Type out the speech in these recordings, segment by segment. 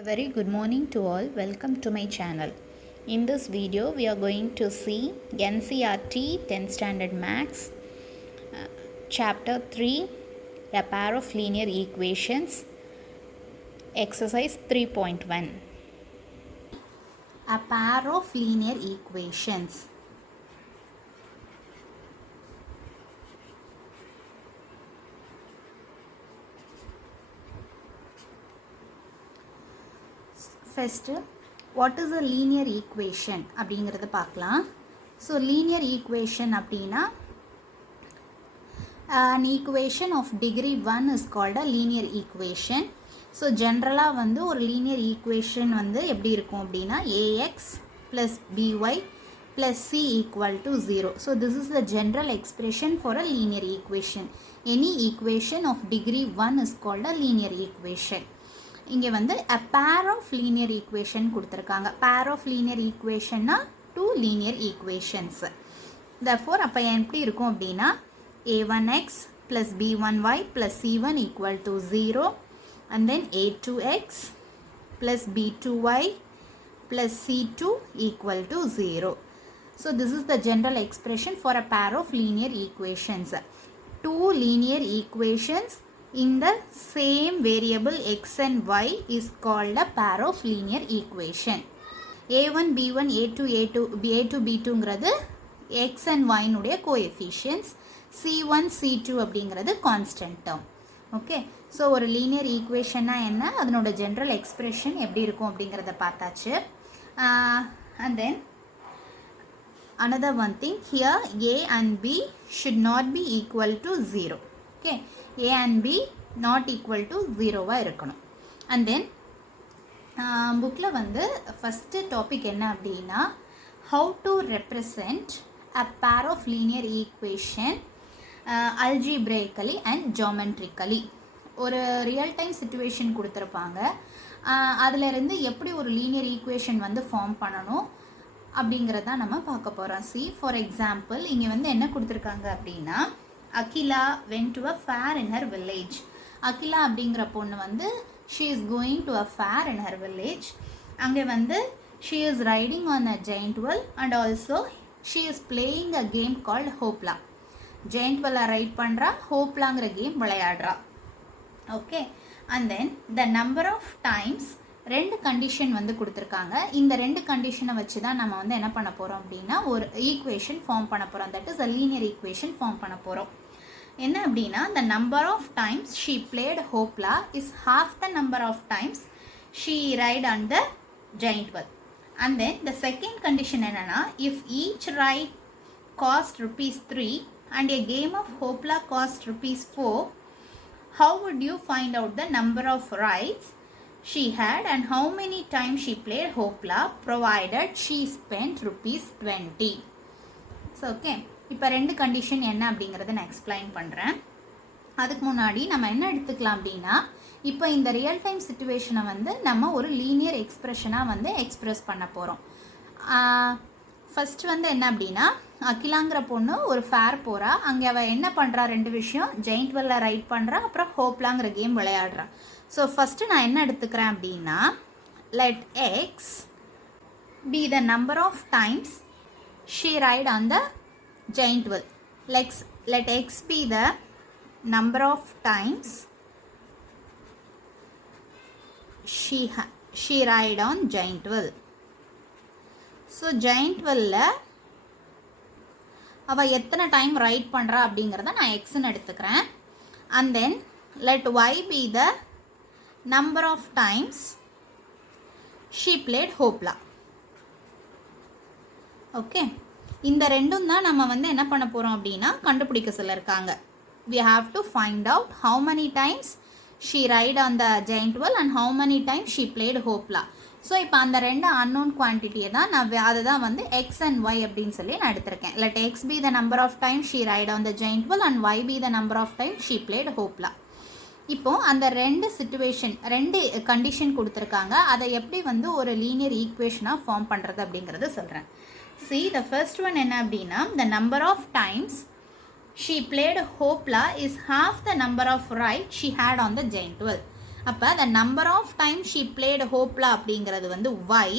A very good morning to all. Welcome to my channel. In this video, we are going to see NCERT 10th Standard Maths, Chapter 3, a pair of linear equations, Exercise 3.1. A pair of linear equations. First, what is a linear equation அப்படிங்கிறது பார்க்கலாம். So linear equation அப்படின்னா an equation of degree 1 is called a linear equation. So ஜென்ரலாக வந்து ஒரு linear equation வந்து எப்படி இருக்கும் அப்படின்னா ax plus by plus c equal to 0. So this is the general expression for a linear equation. Any equation of degree 1 is called a linear equation. இங்கே வந்து a pair of linear equation கொடுத்துருக்காங்க. pair of linear equationனா two linear equations. therefore அப்போ எப்படி இருக்கும் அப்படின்னா a1x plus b1y plus c1 equal to 0 and then a2x plus b2y plus c2 equal to 0. So this is the general expression for a pair of linear equations. Two linear equations in the same variable x and y is called a pair of linear equation. a1 b1 a2 a2 b2 ங்கிறது x and y னுடைய coefficients, c1 c2 அப்படிங்கிறது constant term. Okay, so ஒரு linear equationனா என்ன, அதனோட general expression எப்படி இருக்கும் அப்படிங்கிறத பார்த்தாச்சு. And then another one thing here, a and b should not be equal to 0. okay, a and b not equal to 0 இருக்கணும். and then புக்கில் வந்து ஃபஸ்ட்டு டாபிக் என்ன அப்படின்னா how to represent a pair of linear equation algebraically and geometrically. ஒரு real time situation கொடுத்துருப்பாங்க, அதிலிருந்து எப்படி ஒரு லீனியர் ஈக்குவேஷன் வந்து ஃபார்ம் பண்ணணும் அப்படிங்கிறத நம்ம பார்க்க போகிறோம். சி ஃபார் எக்ஸாம்பிள் இங்கே வந்து என்ன கொடுத்துருக்காங்க அப்படின்னா Akila went to a fair in her village. Akila அப்படிங்கிற பொண்ணு வந்து she is going to a fair in her village. அங்கே வந்து she is riding on a giant wheel and also she is playing a game called hoopla. giant wheel ride பண்ணுறா, ஹோப்லாங்கிற game விளையாடுறா. Okay, and then the number of times ரெண்டு condition வந்து கொடுத்துருக்காங்க. இந்த ரெண்டு கண்டிஷனை வச்சு தான் நம்ம வந்து என்ன பண்ண போகிறோம் அப்படின்னா ஒரு ஈக்குவேஷன் ஃபார்ம் பண்ண போகிறோம். That is a linear equation form பண்ண போகிறோம். என்ன அப்படின்னா the number of times she played hopla is half the number of times she ride on the giant wheel. and then the second condition என்னன்னா if each ride cost rupees 3 and a game of hopla cost rupees 4, how would you find out the number of rides she had and how many times she played hopla provided she spent rupees 20. so okay, இப்போ ரெண்டு condition என்ன அப்படிங்கிறத நான் explain பண்ணுறேன். அதுக்கு முன்னாடி நம்ம என்ன எடுத்துக்கலாம் அப்படின்னா இப்போ இந்த ரியல் டைம் சிச்சுவேஷனை வந்து நம்ம ஒரு லீனியர் எக்ஸ்பிரஷனாக வந்து எக்ஸ்பிரஸ் பண்ண போகிறோம். ஃபர்ஸ்ட் வந்து என்ன அப்படின்னா அகிலாங்கிற பொண்ணு ஒரு ஃபேர் போகிறா, அங்கே அவள் என்ன பண்ணுறா, ரெண்டு விஷயம், ஜெயிண்ட் வெல்ல ரைட் பண்ணுறா, அப்புறம் ஹோப்லாங்கிற கேம் விளையாடுறா. ஸோ ஃபஸ்ட்டு நான் என்ன எடுத்துக்கிறேன் அப்படின்னா let x be the number of times she ride on the giant wheel. let x be the number of times she ride on giant wheel. so giant wheel அவ எத்தனை time right பண்ணுறா அப்படிங்கிறத நான் எக்ஸ்ன்னு எடுத்துக்கிறேன். and then let y be the number of times she played hopla. Okay, இந்த ரெண்டும் தான் நம்ம வந்து என்ன பண்ண போகிறோம் அப்படின்னா கண்டுபிடிக்க சொல்லியிருக்காங்க. we have to find out how many times she ride on the giant wheel and how many times she played hopla. So இப்போ அந்த ரெண்டு அன்னோன் குவான்டிட்டியை தான் நான் அதை தான் வந்து எக்ஸ் அண்ட் ஒய் அப்படின்னு சொல்லி நான் எடுத்திருக்கேன். let x be the number of times she ride on the giant wheel and y be the number of times she played hopla. இப்போ அந்த ரெண்டு சிச்சுவேஷன் ரெண்டு கண்டிஷன் கொடுத்துருக்காங்க, அதை எப்படி வந்து ஒரு லீனியர் ஈக்குவேஷனாக ஃபார்ம் பண்ணுறது அப்படிங்கிறத சொல்கிறேன். see the first one என்ன அப்படின்னா the number of times she played hopla is half the number of rides she had on the giant wheel. அப்போ the number of times she played ஹோப்லா அப்படிங்கிறது வந்து y,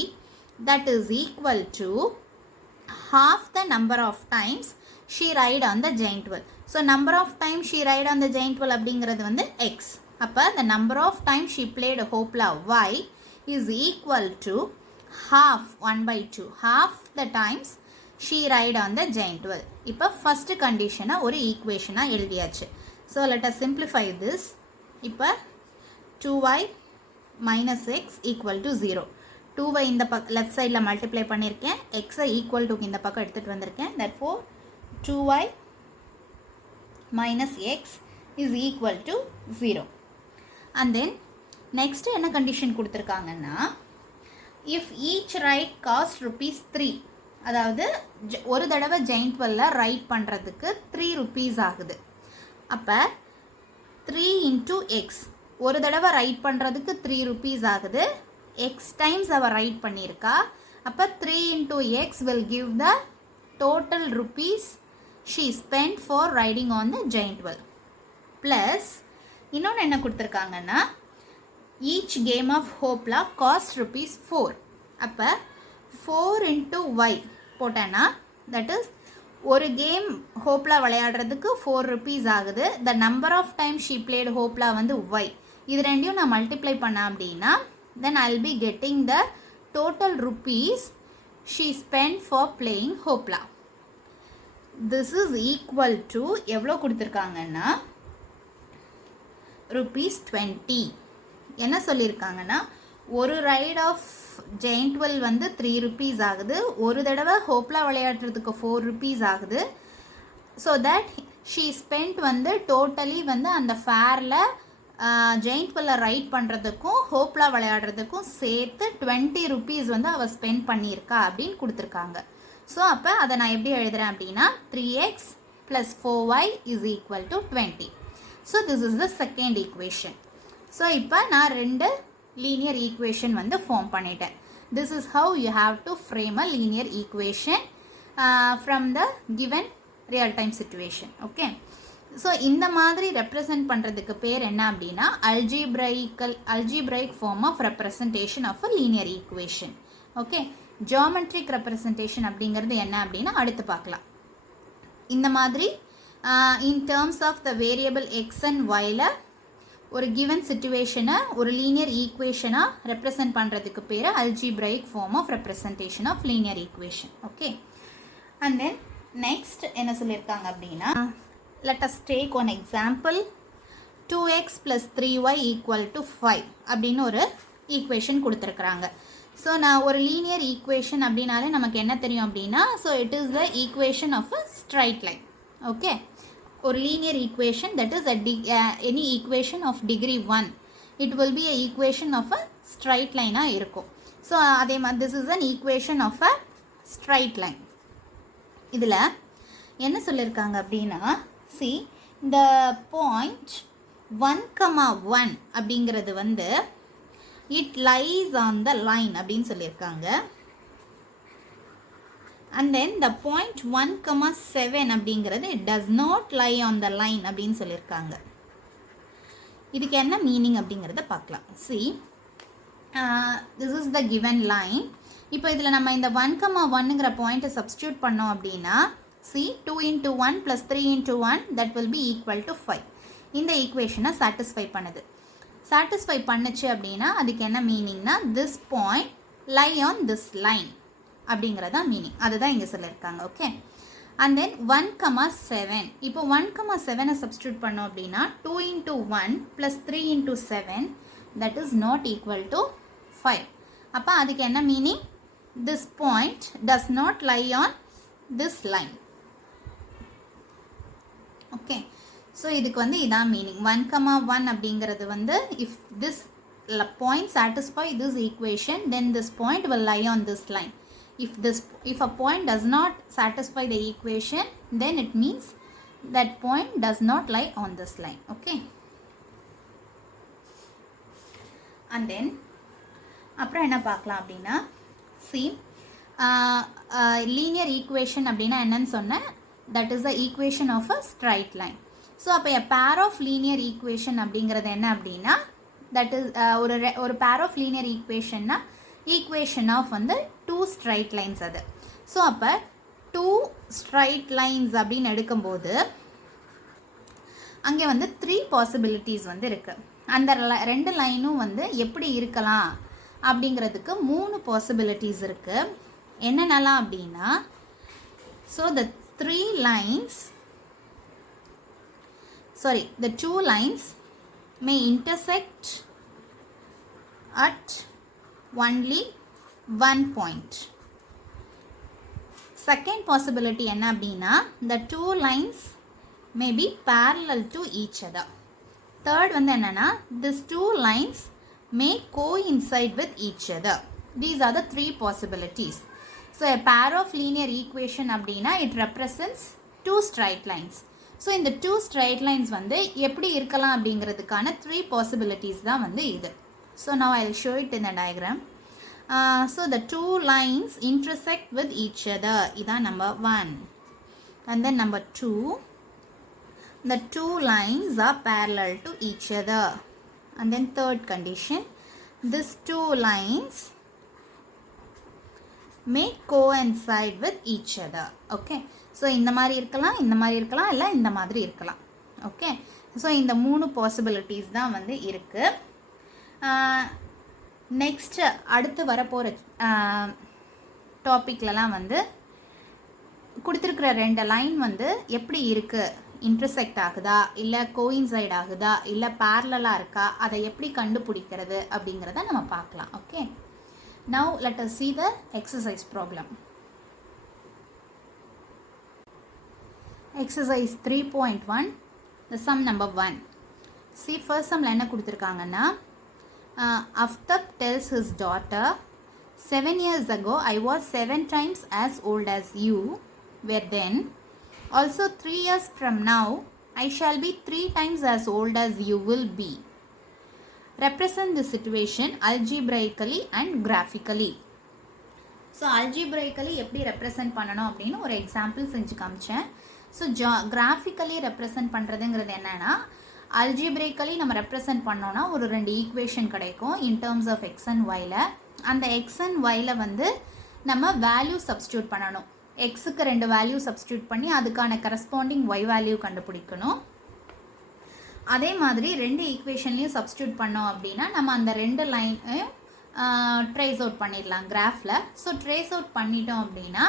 that is equal to half the number of times she ride on the giant wheel. So number of times she ride on the giant wheel அப்படிங்கிறது வந்து x. அப்போ the number of times she played ஹோப்லா y is equal to half 1/2, half the times she ride on the giant wheel. இப்போ first condition ஒரு equation எழுதியாச்சு. So let us simplify this. இப்போ 2y minus x equal to 0. 2y இந்த left சைடில் multiply பண்ணியிருக்கேன், எக்ஸை equal to இந்த பக்கம் எடுத்துகிட்டு வந்திருக்கேன். therefore 2y minus x is equal to 0. and then next என்ன கண்டிஷன் கொடுத்துருக்காங்கன்னா, if each ride cost ₹3, அதாவது ஒரு தடவை ஜெயிண்ட் வெல்ல ரைட் பண்ணுறதுக்கு 3 rupees ஆகுது. அப்போ 3 into x, ஒரு தடவை ரைட் பண்ணுறதுக்கு 3 rupees ஆகுது, x டைம்ஸ் அவள் ரைட் பண்ணியிருக்கா. அப்போ 3 into x will give the total rupees she spent for riding on the giant wheel. plus இன்னொன்று என்ன கொடுத்துருக்காங்கன்னா, each game of ஹோப்லா cost ₹4. அப்போ 4 into y போட்டேன்னா, தட் இஸ் ஒரு கேம் ஹோப்லா விளையாடுறதுக்கு 4 rupees ஆகுது. The number of time she played hoopla வந்து y. இது ரெண்டையும் நான் மல்டிப்ளை பண்ணேன் அப்படின்னா, then I'll be getting the total rupees she spent for playing ஹோப்லா. this is equal to எவ்வளோ கொடுத்துருக்காங்கன்னா ₹20. என்ன சொல்லியிருக்காங்கன்னா, ஒரு ரைட் ஆஃப் ஜெயிண்ட் வெல் வந்து 3 rupees ஆகுது, ஒரு தடவை ஹோப்லா விளையாடுறதுக்கு 4 rupees ஆகுது. ஸோ தட் ஷீ ஸ்பெண்ட் வந்து டோட்டலி வந்து அந்த ஃபேரில் ஜெயிண்ட் வெல்ல ரைட் பண்ணுறதுக்கும் ஹோப்லா விளையாடுறதுக்கும் சேர்த்து 20 rupees வந்து அவள் ஸ்பெண்ட் பண்ணியிருக்கா அப்படின்னு கொடுத்துருக்காங்க. ஸோ அப்போ அதை நான் எப்படி எழுதுகிறேன் அப்படின்னா, 3x plus 4y is equal to 20. So this is the second equation. So இப்போ நான் 2 linear equation வந்து ஃபார்ம் பண்ணிட்டேன். this is how you have to frame a linear equation from the given real time situation. okay, so இந்த மாதிரி represent பண்ணுறதுக்கு பேர் என்ன அப்படின்னா, algebraic form of representation of a linear equation. okay, geometric representation அப்படிங்கிறது என்ன அப்படின்னா அடுத்து பார்க்கலாம். இந்த மாதிரி in terms of the variable x and yல ஒரு கிவன் சிச்சுவேஷனை ஒரு லீனியர் ஈக்குவேஷனாக ரெப்ரசன்ட் பண்ணுறதுக்கு பேர் algebraic form of representation of linear equation. Okay, and then next என்ன சொல்லியிருக்காங்க அப்படின்னா, let us take one example. 2x plus 3y equal to 5 அப்படின்னு ஒரு equation கொடுத்துருக்குறாங்க. ஸோ நான் ஒரு லீனியர் ஈக்குவேஷன் அப்படின்னாலே நமக்கு என்ன தெரியும் அப்படின்னா, so it is the equation of a straight line. Okay, ஒரு linear equation, that is any equation of degree 1, it will be a equation of a straight line இருக்கும். ஸோ அதே மாதிரி this is an equation of a straight line. இதில் என்ன சொல்லியிருக்காங்க அப்படின்னா, see the point 1,1 அப்படிங்கிறது வந்து it lies on the line அப்படின்னு சொல்லியிருக்காங்க. and then the point 1,7 அப்படிங்கிறது it does not lie on the line அப்படின்னு சொல்லியிருக்காங்க. இதுக்கு என்ன மீனிங் அப்படிங்கிறத பார்க்கலாம். see this is the given line. இப்போ இதில் நம்ம இந்த 1,1ங்கிற பாயிண்ட்டை சப்ஸ்டியூட் பண்ணோம் அப்படின்னா, see 2 into 1 plus 3 into 1 that will be equal to 5. இந்த ஈக்குவேஷனை சாட்டிஸ்ஃபை பண்ணுது. சாட்டிஸ்ஃபை பண்ணுச்சு அப்படின்னா அதுக்கு என்ன மீனிங்னா, this point lie on this line அப்படிங்கிறதா மீனிங். அதுதான் இங்கே சொல்லியிருக்காங்க. ஓகே, அண்ட் தென் 1,7. இப்போ 1,7 சப்ஸ்டியூட் பண்ணோம் அப்படின்னா 2 into 1 plus 3 into 7 that is not equal to 5. அப்போ அதுக்கு என்ன meaning, this point does not lie on this line. Okay, so இதுக்கு வந்து இதான் மீனிங். 1,1 அப்படிங்கிறது வந்து if this point satisfy this equation, then this point will lie on this line. If a point does not satisfy the equation, then it means that point does not lie on this line. okay, and then அப்புறம் என்ன பார்க்கலாம் அப்படின்னா, see linear equation அப்படின்னா என்னன்னு சொன்னேன், that is the equation of a straight line. So அப்போ a pair of linear equation அப்படிங்கிறது என்ன அப்படின்னா, தட் இஸ் ஒரு பேர் ஆஃப் லீனியர் ஈக்குவேஷன்னா ஈக்குவேஷன் ஆஃப் வந்து 2 ஸ்ட்ரைட் லைன்ஸ் அது. ஸோ அப்போ 2 ஸ்ட்ரைட் லைன்ஸ் அப்படின்னு எடுக்கும்போது அங்கே வந்து 3 பாசிபிலிட்டிஸ் வந்து இருக்குது. அந்த 2 லைனும் வந்து எப்படி இருக்கலாம் அப்படிங்கிறதுக்கு 3 பாசிபிலிட்டிஸ் இருக்குது. என்னென்னலாம் அப்படின்னா, so the 2 lines may intersect at only one point. Second possibility என்ன அப்படின்னா, the 2 lines may be parallel to each other. Third வந்து என்னன்னா, these 2 lines may coincide with each other. These are the 3 possibilities. So a pair of linear equation அப்படின்னா it represents 2 straight lines. So இந்த 2 straight lines வந்து எப்படி இருக்கலாம் அப்படிங்கிறதுக்கான 3 possibilities தான் வந்து இது. So now I will show it in the diagram. So the 2 lines intersect with each other. இதான் number 1. And then number 2, the 2 lines are parallel to each other. And then third condition, these 2 lines may coincide with each other. Okay, so இந்த மாதிரி இருக்கலாம், இந்த மாதிரி இருக்கலாம், இல்லை இந்த மாதிரி இருக்கலாம். ஓகே, ஸோ இந்த 3 பாசிபிலிட்டிஸ் தான் வந்து இருக்குது. நெக்ஸ்ட்டு அடுத்து வரப்போகிற டாப்பிக்லலாம் வந்து கொடுத்துருக்குற 2 லைன் வந்து எப்படி இருக்குது, இன்டர்செக்ட் ஆகுதா, இல்லை கோயின்சைட் ஆகுதா, இல்லை பேரலாக இருக்கா, அதை எப்படி கண்டுபிடிக்கிறது அப்படிங்கிறத நம்ம பார்க்கலாம். Okay, now let us see the exercise problem. Exercise 3.1, the sum number 1. See, first sumல என்ன கொடுத்துருக்காங்கன்னா, Aftab tells his daughter, 7 years ago I was 7 times as old as you were then. Also 3 years from now I shall be 3 times as old as you will be. Represent the situation algebraically and graphically. So algebraically எப்படி represent பண்ணணும் அப்படின்னு ஒரு example செஞ்சு காமிச்சேன். So graphically represent பண்ணுறதுங்கிறது என்னென்னா, algebraically நம்ம represent பண்ணோன்னா ஒரு 2 ஈக்குவேஷன் கிடைக்கும் in terms of x and y. அந்த எக்ஸ் அண்ட் ஒயில் வந்து நம்ம வேல்யூ சப்ஸ்டியூட் பண்ணணும். எக்ஸுக்கு 2 வேல்யூ சப்ஸ்டியூட் பண்ணி அதுக்கான கரஸ்பாண்டிங் ஒய் வேல்யூ கண்டுபிடிக்கணும். அதே மாதிரி 2 ஈக்குவேஷன்லையும் சப்ஸ்டியூட் பண்ணோம் அப்படின்னா நம்ம அந்த 2 லைனையும் ட்ரேஸ் அவுட் பண்ணிடலாம் கிராஃபில். ஸோ ட்ரேஸ் அவுட் பண்ணிட்டோம் அப்படின்னா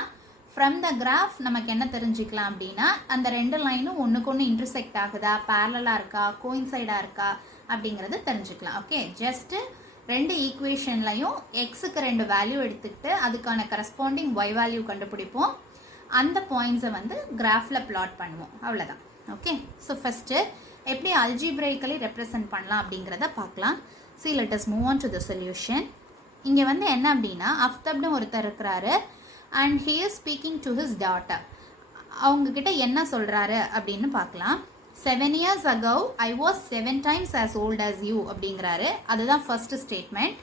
ஃப்ரம் த கிராஃப் நமக்கு என்ன தெரிஞ்சுக்கலாம் அப்படின்னா, அந்த 2 லைனும் ஒன்றுக்கு ஒன்று இன்டர்செக்ட் ஆகுதா, பேரலாக இருக்கா, கோயின்சைடாக இருக்கா அப்படிங்கிறது தெரிஞ்சுக்கலாம். ஓகே, ஜஸ்ட்டு 2 ஈக்குவேஷன்லையும் எக்ஸுக்கு 2 வேல்யூ எடுத்துக்கிட்டு அதுக்கான கரஸ்பாண்டிங் ஒய் வேல்யூ கண்டுபிடிப்போம். அந்த பாயிண்ட்ஸை வந்து கிராஃபில் பிளாட் பண்ணுவோம், அவ்வளோதான். ஓகே, ஸோ ஃபஸ்ட்டு எப்படி algebraically ரெப்ரசன்ட் பண்ணலாம் அப்படிங்கிறத பார்க்கலாம். See, let us move on to the solution. இங்கே வந்து என்ன அப்படின்னா, அஃப்தப்னு ஒருத்தர் இருக்கிறாரு and he is speaking to his daughter. அவங்கக்கிட்ட என்ன சொல்கிறாரு அப்படின்னு பார்க்கலாம். 7 years ago I was 7 times as old as you அப்படிங்கிறாரு. அதுதான் first statement.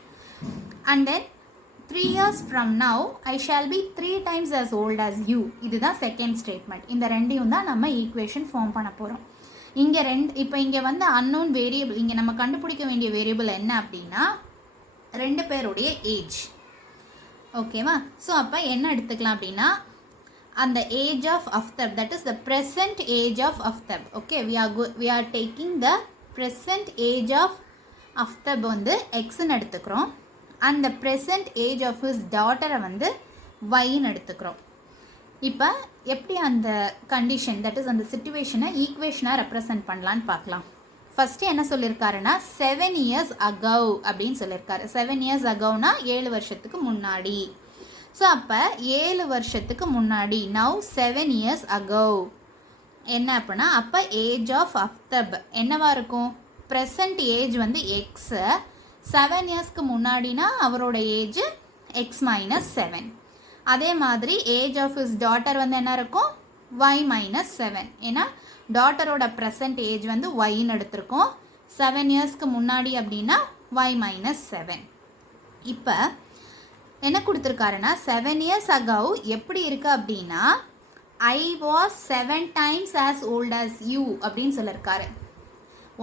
and then 3 years from now I shall be 3 times as old as you. இதுதான் second statement. இந்த ரெண்டையும் தான் நம்ம ஈக்குவேஷன் ஃபார்ம் பண்ண போகிறோம். இங்கே இப்போ இங்கே வந்து அன்னோன் வேரியபிள், இங்கே நம்ம கண்டுபிடிக்க வேண்டிய வேரியபிள் என்ன அப்படின்னா 2 பேருடைய ஏஜ். ஓகேவா? ஸோ அப்போ என்ன எடுத்துக்கலாம் அப்படின்னா, அந்த age of Aftab, that is the present age of Aftab. Okay, we are taking the present age of Aftab வந்து எக்ஸ்ன்னு எடுத்துக்கிறோம். அந்த ப்ரெசன்ட் ஏஜ் ஆஃப் ஹிஸ் டாட்டரை வந்து ஒய்ன்னு எடுத்துக்கிறோம். இப்போ எப்படி அந்த கண்டிஷன், தட் இஸ் அந்த சிச்சுவேஷனை ஈக்குவேஷனாக ரெப்ரசன்ட் பண்ணலான்னு பார்க்கலாம். ஃபஸ்ட்டு என்ன சொல்லியிருக்காருன்னா 7 years ago அப்படின்னு சொல்லியிருக்காரு. 7 years agoனா 7 வருஷத்துக்கு முன்னாடி. ஸோ அப்போ 7 வருஷத்துக்கு முன்னாடி, நவ் 7 years ago என்ன அப்படின்னா, அப்போ ஏஜ் ஆஃப் அஃப்தப் என்னவா இருக்கும், ப்ரெசன்ட் ஏஜ் வந்து எக்ஸு, 7 இயர்ஸ்க்கு முன்னாடினா அவரோட ஏஜ் எக்ஸ் மைனஸ் 7. அதே மாதிரி ஏஜ் ஆஃப் ஹிஸ் டாட்டர் வந்து என்ன இருக்கும், ஒய் மைனஸ் 7. ஏன்னா டாட்டரோட ப்ரெசன்ட் ஏஜ் வந்து ஒய்ன்னு எடுத்திருக்கோம். 7 இயர்ஸ்க்கு முன்னாடி அப்படின்னா ஒய் மைனஸ் 7. இப்போ என்ன கொடுத்துருக்காருன்னா 7 years ago எப்படி இருக்குது அப்படின்னா, I was 7 times as old as you அப்படின்னு சொல்லியிருக்காரு.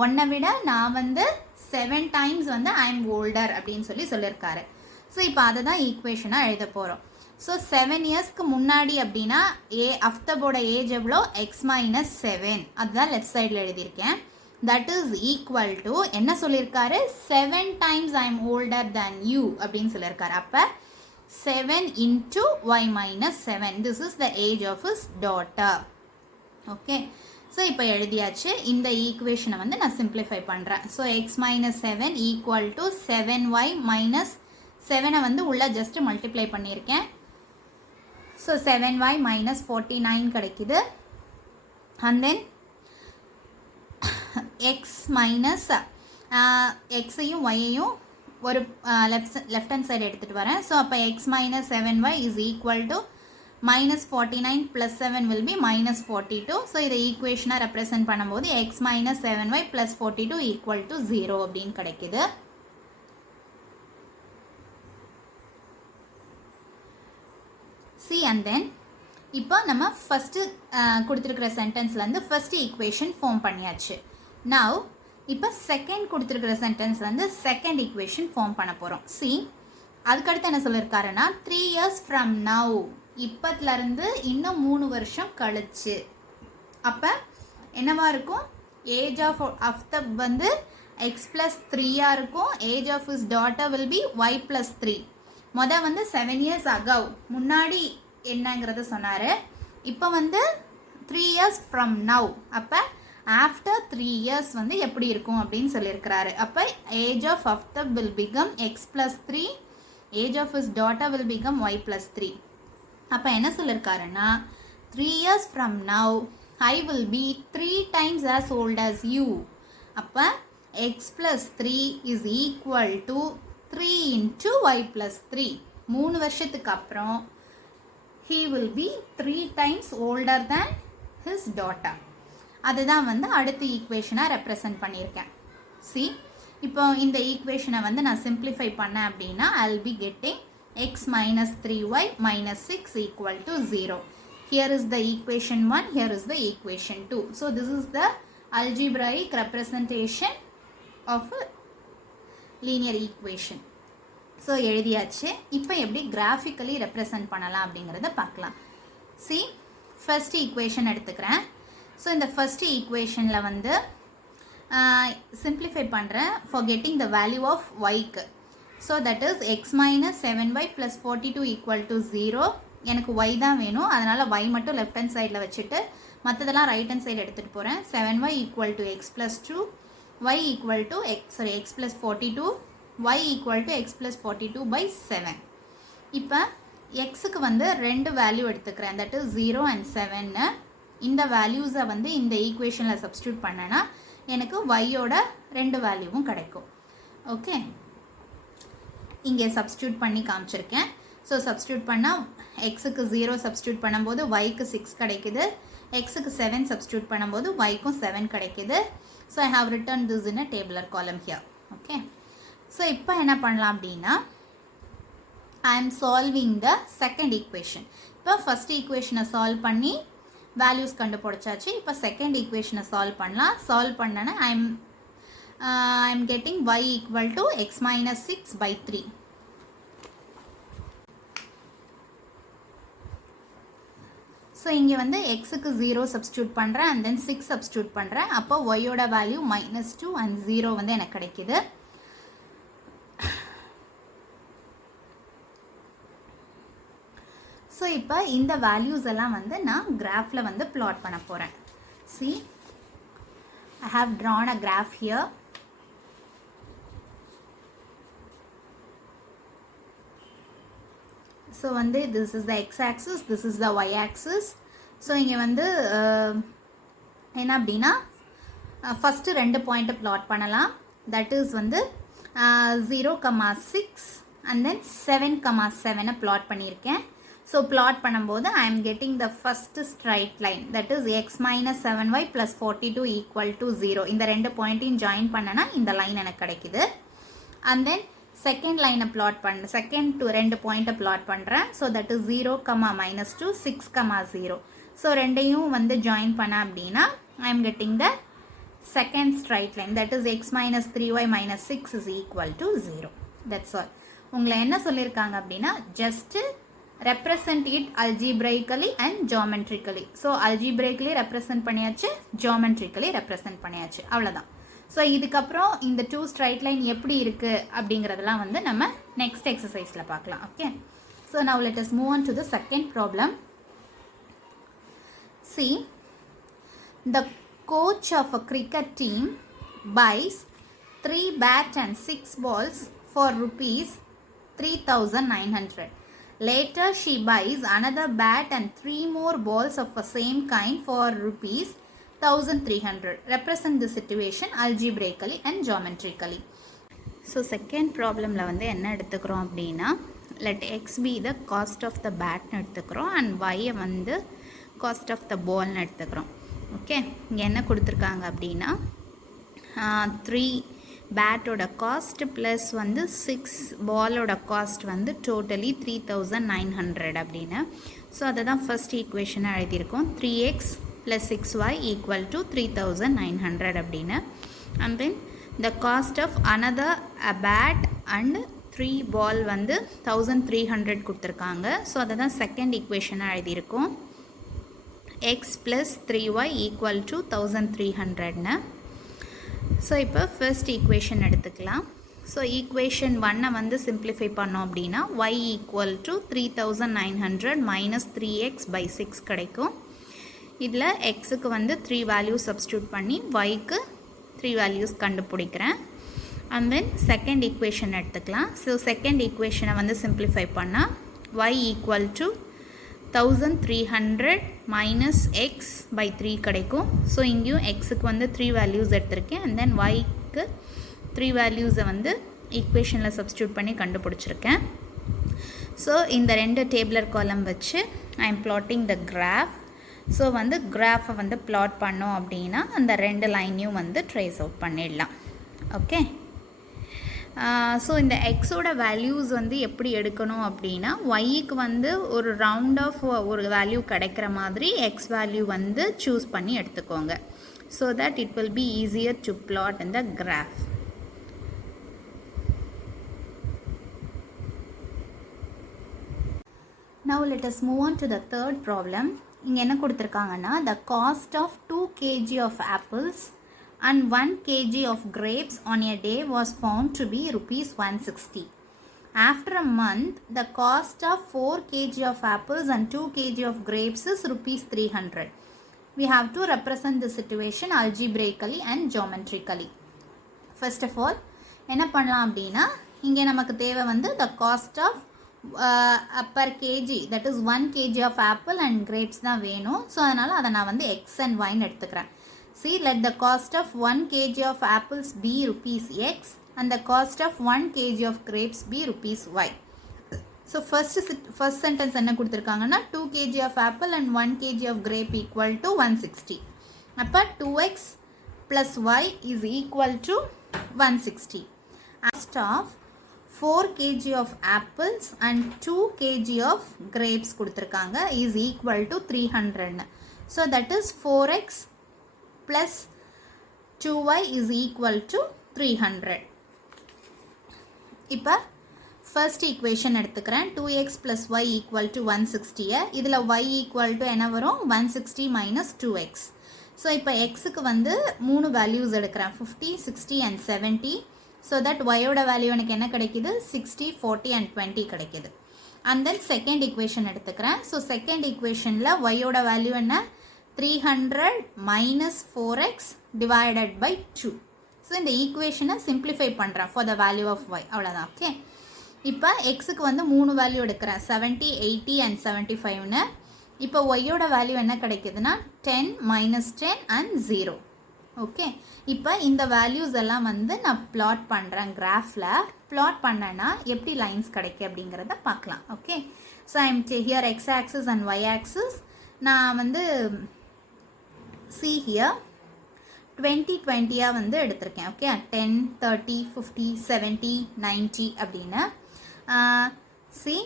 உன்னை விட நான் வந்து 7 டைம்ஸ் வந்து ஐ எம் ஓல்டர் அப்படின்னு சொல்லியிருக்காரு. ஸோ இப்போ அதை தான் ஈக்குவேஷனாக எழுத போகிறோம். ஸோ 7 இயர்ஸ்க்கு முன்னாடி அப்படின்னா அஃப்தபோட ஏஜ் எவ்வளோ, எக்ஸ் மைனஸ் 7, அதுதான் லெஃப்ட் சைடில் எழுதியிருக்கேன். தட் இஸ் ஈக்குவல் டு என்ன சொல்லியிருக்காரு, 7 times I am older than you அப்படின்னு சொல்லியிருக்காரு. அப்போ 7 into y minus 7, this is the age of his daughter. Okay, so இப்போ எழுதியாச்சு. இந்த ஈக்குவேஷனை வந்து நான் சிம்பிளிஃபை பண்ணுறேன். So X minus 7 equal to 7y minus 7 வந்து உள்ள ஜஸ்ட் மல்டிப்ளை பண்ணியிருக்கேன். ஸோ 7y மைனஸ் 49 கிடைக்குது. அண்ட் தென் எக்ஸ் மைனஸ் எக்ஸையும் ஒய்யையும் ஒரு லெஃப்ட் ஹேண்ட் சைடு எடுத்துகிட்டு வரேன். ஸோ அப்போ X minus 7y is equal to minus 49 plus 7 will be minus 42. So இதை ஈக்குவேஷனாக represent பண்ணும்போது X minus 7y plus 42 equal to 0 அப்படின்னு கிடைக்குது. See and then இப்போ நம்ம ஃபஸ்ட்டு கொடுத்துருக்கிற சென்டென்ஸ்லேருந்து ஃபஸ்ட்டு ஈக்குவேஷன் ஃபார்ம் பண்ணியாச்சு. நவ் இப்போ செகண்ட் கொடுத்துருக்கிற சென்டென்ஸ்லேருந்து செகண்ட் ஈக்குவேஷன் ஃபார்ம் பண்ண போகிறோம். சி, அதுக்கடுத்து என்ன சொல்லியிருக்காருன்னா 3 years from now, இப்பத்துலேருந்து இன்னும் 3 வருஷம் கழிச்சு. அப்போ என்னவா இருக்கும், ஏஜ் ஆஃப் அஃப்தப் வந்து எக்ஸ் ப்ளஸ் 3 இருக்கும். Age of his daughter will be y plus 3. வந்து 7 years ago முன்னாடி என்னங்கிறத சொன்னார். இப்போ வந்து 3 years from now, அப்போ ஆஃப்டர் 3 years வந்து எப்படி இருக்கும் அப்படின்னு சொல்லியிருக்கிறாரு. அப்போ age of Aftab will become x plus 3, age of his daughter will become y plus 3. அப்போ என்ன சொல்லியிருக்காருன்னா 3 years from now I will be 3 times as old as you. அப்போ x plus 3 is equal to 3 into y plus 3. 3 வருஷத்துக்கு அப்புறம் he will be 3 times older than his daughter. அதுதான் வந்து அடுத்த ஈக்குவேஷனாக represent பண்ணியிருக்கேன். சி, இப்போ இந்த ஈக்குவேஷனை வந்து நான் சிம்பிளிஃபை பண்ணேன் அப்படின்னா I'll be getting x minus 3y minus 6 equal to 0. Here is the equation 1, here is the equation 2. So this is the algebraic representation of a linear equation. So எழுதியாச்சு. இப்போ எப்படி கிராஃபிக்கலி ரெப்ரசன்ட் பண்ணலாம் அப்படிங்கிறத பார்க்கலாம். See, first equation எடுத்துக்கிறேன். So இந்த first ஈக்குவேஷனில் வந்து சிம்பிளிஃபை பண்ணுறேன் for getting the value of yக்கு. So that is x minus 7y plus 42 equal to 0. எனக்கு y தான் வேணும், அதனால் y மட்டும் லெஃப்ட் ஹேண்ட் சைடில் வச்சுட்டு மற்றதெல்லாம் ரைட் ஹேண்ட் சைடு எடுத்துகிட்டு போகிறேன். 7y equal to x plus 2, y equal to x plus 42, y equal to x plus 42 by 7. இப்போ எக்ஸுக்கு வந்து 2 வேல்யூ எடுத்துக்கிறேன், தட் இஸ் 0 and 7. இந்த வேல்யூஸை வந்து இந்த ஈக்குவேஷனில் சப்ஸ்டியூட் பண்ணேன்னா எனக்கு yயோட 2 வேல்யூவும் கிடைக்கும். ஓகே, இங்கே சப்ஸ்டியூட் பண்ணி காமிச்சிருக்கேன். ஸோ சப்ஸ்டியூட் பண்ணால் எக்ஸுக்கு 0 சப்ஸ்டியூட் பண்ணும்போது ஒய்க்கு 6 கிடைக்குது, எக்ஸுக்கு 7 சப்ஸ்டியூட் பண்ணும்போது ஒய்க்கும் 7 கிடைக்குது. So I have written this in அ டேபிளர் காலம் ஹியர். ஓகே, ஸோ இப்போ என்ன பண்ணலாம் அப்படின்னா I am solving the second equation. இப்போ ஃபஸ்ட் ஈக்குவேஷனை சால்வ் பண்ணி வேல்யூஸ் கண்டுபிடிச்சாச்சு. இப்போ செகண்ட் ஈக்குவேஷனை சால்வ் பண்ணலாம். சால்வ் பண்ணேன்னா I am getting y equal to x minus 6 by 3. So இங்கே வந்து எக்ஸுக்கு 0 சப்ஸ்டியூட் பண்ணுறேன் அண்ட் தென் 6 சப்ஸ்டியூட் பண்ணுறேன். அப்போ ஒய்யோட வேல்யூ -2 and 0 வந்து எனக்கு கிடைக்குது. ஸோ இப்போ இந்த வேல்யூஸ் எல்லாம் வந்து நான் கிராஃபில் வந்து பிளாட் பண்ண போகிறேன். C, I have drawn a graph here. So வந்து this is the x axis, this is the y axis. So இங்கே வந்து என்ன அப்படின்னா ஃபஸ்ட்டு 2 பாயிண்ட்டை பிளாட் பண்ணலாம். தட் இஸ் வந்து 0,6 and then 7,7 பிளாட் பண்ணியிருக்கேன். ஸோ பிளாட் பண்ணும்போது I am getting the first straight line, that is x minus 7y plus 42 equal to 0. இந்த 2 பாயிண்ட்டையும் ஜாயின் பண்ணனா இந்த லைன் எனக்கு கிடைக்குது. அண்ட் தென் செகண்ட் லைனை பிளாட் பண்ண செகண்ட் 2 பாயிண்ட்டை பிளாட் பண்ணுறேன். So that is 0, -2, 6, 0. ஸோ ரெண்டையும் வந்து ஜாயின் பண்ண அப்படின்னா I am getting the second straight line, that is x minus 3y minus 6 is equal to 0. That's all. உங்களை என்ன சொல்லியிருக்காங்க அப்படின்னா just represent it algebraically and geometrically. So algebraically represent பண்ணியாச்சு, geometrically represent பண்ணியாச்சு, அவ்வளோதான். ஸோ இதுக்கப்புறம் இந்த 2 straight line எப்படி இருக்குது அப்படிங்கிறதெல்லாம் வந்து நம்ம நெக்ஸ்ட் எக்ஸசைஸில் பார்க்கலாம். Okay, so now let us move on to the second problem. See, the coach of a cricket team buys 3 bats and 6 balls for rupees 3,900. Later she buys another bat and 3 more balls of the same kind for rupees 1,300. Represent the situation algebraically and geometrically. So second problemல வந்து என்ன எடுத்துக்கிறோம் அப்படின்னா, let x be the cost of the bat எடுத்துக்கிறோம் and y வந்து cost of the ball எடுத்துக்கிறோம். Okay, இங்கே என்ன கொடுத்துருக்காங்க அப்படின்னா 3 பேட்டோட காஸ்ட் ப்ளஸ் வந்து 6 பாலோட காஸ்ட் வந்து டோட்டலி 3,900 அப்படின்னு. ஸோ அதை தான் ஃபர்ஸ்ட் ஈக்குவேஷனாக எழுதியிருக்கோம். 3x plus 6y equal to 3,900 அப்படின்னு. And then the cost of another a bat and 3 ball வந்து 1,300 கொடுத்துருக்காங்க. ஸோ அதை தான் செகண்ட் ஈக்குவேஷனாக எழுதியிருக்கோம். x plus 3y equal to 1,300ன்னு. ஸோ இப்போ ஃபர்ஸ்ட் ஈக்குவேஷன் எடுத்துக்கலாம். ஸோ ஈக்குவேஷன் 1 வந்து சிம்பிளிஃபை பண்ணோம் அப்படின்னா y equal to 3,900 minus 3x by 6 கிடைக்கும். இதில் எக்ஸுக்கு வந்து 3 வேல்யூஸ் சப்ஸ்டியூட் பண்ணி ஒய்க்கு 3 வேல்யூஸ் கண்டுபிடிக்கிறேன். அண்ட் தென் செகண்ட் ஈக்குவேஷன் எடுத்துக்கலாம். ஸோ செகண்ட் ஈக்குவேஷனை வந்து சிம்பிளிஃபை பண்ணால் y equal to 1,300 minus x by 3 கிடைக்கும். ஸோ இங்கேயும் எக்ஸுக்கு வந்து 3 வேல்யூஸ் எடுத்திருக்கேன். அண்ட் தென் ஒய்க்கு 3 வேல்யூஸை வந்து ஈக்குவேஷனில் சப்ஸ்டியூட் பண்ணி கண்டுபிடிச்சிருக்கேன். ஸோ இந்த ரெண்டு டேபிளர் காலம் வச்சு I am blotting the graph. So வந்து கிராஃபை வந்து பிளாட் பண்ணோம் அப்படின்னா அந்த ரெண்டு லைனையும் வந்து ட்ரேஸ் அவுட் பண்ணிடலாம். ஓகே, ஸோ இந்த எக்ஸோட வேல்யூஸ் வந்து எப்படி எடுக்கணும் அப்படின்னா ஒய்க்கு வந்து ஒரு ரவுண்ட் ஆஃப் ஒரு வேல்யூ கிடைக்கிற மாதிரி எக்ஸ் வேல்யூ வந்து சூஸ் பண்ணி எடுத்துக்கோங்க. So that it will be easier to plot in the graph. Now let us move on to the third problem. இங்கே என்ன கொடுத்துருக்காங்கன்னா the cost of 2 kg of apples and 1 kg of grapes on a day was found to be rupees 160. After a month, the cost of 4 kg of apples and 2 kg of grapes is rupees 300. We have to represent the situation algebraically and geometrically. First of all, என்ன பண்ணலாம் அப்படின்னா இங்கே நமக்கு தேவை வந்து the cost of per kg, that is 1 kg of apple and grapes தான் வேணும். So அதனால் அதை நான் வந்து x and y எடுத்துக்கிறேன். See, let the cost of 1 kg of apples be rupees x and the cost of 1 kg of grapes be rupees y. So first sentence என்ன கொடுத்துருக்காங்கன்னா 2 kg of apple and 1 kg of grape equal to 160. அப்போ 2x plus y is equal to 160. Cost of 4 kg of apples and 2 kg of grapes கொடுத்துருக்காங்க is equal to 300. So that is 4x plus 2y is equal to 300. இப்போ first equation எடுத்துக்கிறேன். 2x plus y equal to 160. இதில் y equal to என்ன வரும்? 160 minus 2x. So இப்போ xக்கு வந்து 3 values எடுக்கிறேன், 50, 60 and 70. So that ஒயோட value எனக்கு என்ன கிடைக்கிது? 60, 40 and 20 கிடைக்கிது. அண்ட் தென் செகண்ட் ஈக்குவேஷன் எடுத்துக்கிறேன். ஸோ செகண்ட் ஈக்குவேஷனில் ஒயோட வேல்யூ என்ன? 300 minus 4x divided by 2. So இந்த ஈக்குவேஷனை சிம்பிளிஃபை பண்ணுறேன் for the value of y, அவ்வளோதான். ஓகே, இப்போ எக்ஸுக்கு வந்து 3 வேல்யூ எடுக்கிறேன், 70, 80 and 75ன்னு. இப்போ ஒய்யோட வேல்யூ என்ன கிடைக்குதுன்னா 10, -10 and 0. ஓகே, இப்போ இந்த வேல்யூஸ் எல்லாம் வந்து நான் பிளாட் பண்ணுறேன் கிராஃபில். பிளாட் பண்ணேன்னா எப்படி லைன்ஸ் கிடைக்கும் அப்படிங்கிறத பார்க்கலாம். Okay, so I'm here x axis and y axis. நான் வந்து சி ஹியர் 20-20 வந்து எடுத்திருக்கேன். ஓகே, 10, 30, 50, 70, 90 அப்படின்னு. சி,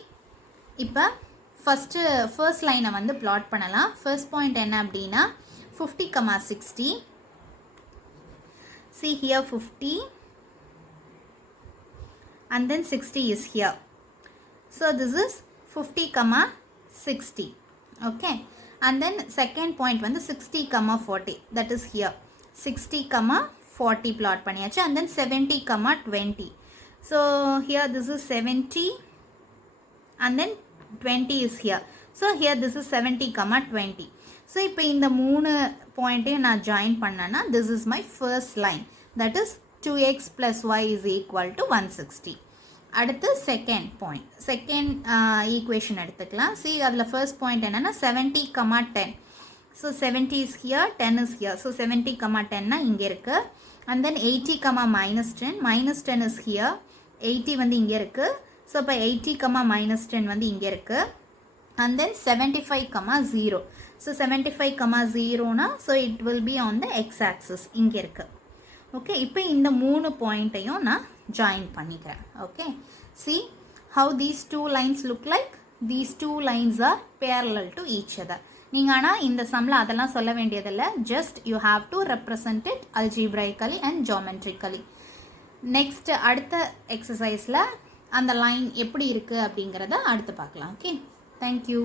இப்போ ஃபர்ஸ்ட் லைனை வந்து பிளாட் பண்ணலாம். ஃபர்ஸ்ட் பாயிண்ட் என்ன அப்படின்னா 50, 60. see here 50 and then 60 is here. So this is 50 comma 60. Okay, and then second point வந்து 60 comma 40, that is here 60 comma 40 plot பண்ணியாச்சு. And then 70 comma 20. So here this is 70 and then 20 is here. So here this is 70 comma 20. So இப்போ இந்த மூணு பாயிண்ட்டையும் நான் join பண்ணேன்னா this is my first line, that is 2x plus y is equal to 160. அடுத்து second point, second equation எடுத்துக்கலாம். see அதில் first point என்னென்னா 70 comma 10. so 70 is here, 10 is here. so 70 comma 10 இங்கே இருக்கு. and then 80 comma minus 10 is here, 80 வந்து இங்கே இருக்கு. So இப்போ 80 comma minus 10 வந்து இங்கே இருக்கு. and then 75 comma 0. so 75 comma 0னா so it will be on the x axis, இங்கே இருக்கு. ஓகே, இப்போ இந்த மூணு பாயிண்ட்டையும் நான் ஜாயின் பண்ணிக்கிறேன். Okay, see how these two lines look like. these two lines are parallel to each other. நீங்கள் ஆனால் இந்த சம்மில் அதெல்லாம் சொல்ல வேண்டியதில்லை, just you have to represent it algebraically and geometrically. Next அடுத்த எக்ஸசைஸில் அந்த லைன் எப்படி இருக்குது அப்படிங்கிறத அடுத்து பார்க்கலாம். Okay, thank you.